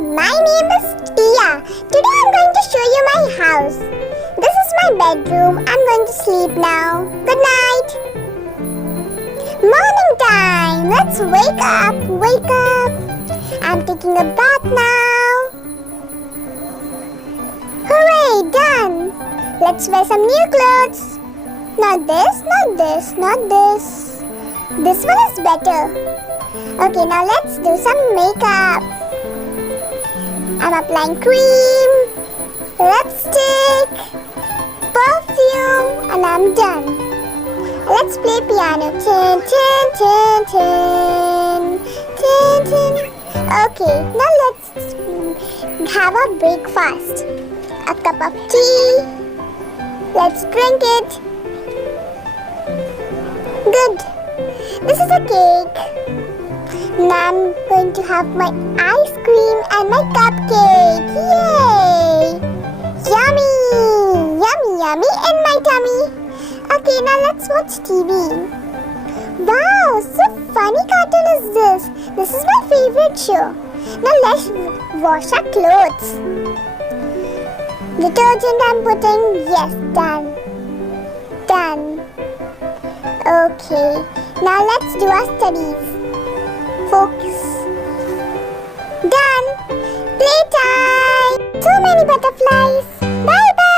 my name is Tia. Today I'm going to show you my house. This is my bedroom. I'm going to sleep now. Good night. Morning time. Let's wake up. Wake up. I'm taking a bath now. Hooray, done. Let's wear some new clothes. Not this, not this, not this. This one is better. Okay, now let's do some makeup. I'm applying cream, lipstick, perfume, and I'm done. Let's play piano. Tin, tin, tin, tin, tin, tin. Okay, now let's have a breakfast. A cup of tea. Let's drink it. Good. This is a cake. Now I'm going to have my ice cream and my cupcake. Yay! Yummy! Yummy, yummy in my tummy. Okay, now let's watch TV. Wow, so funny cartoon is this. This is my favorite show. Now let's wash our clothes. Detergent I'm putting. Yes, done. Done. Okay, now let's do our studies. Focus. Done. Playtime. So many butterflies. Bye bye.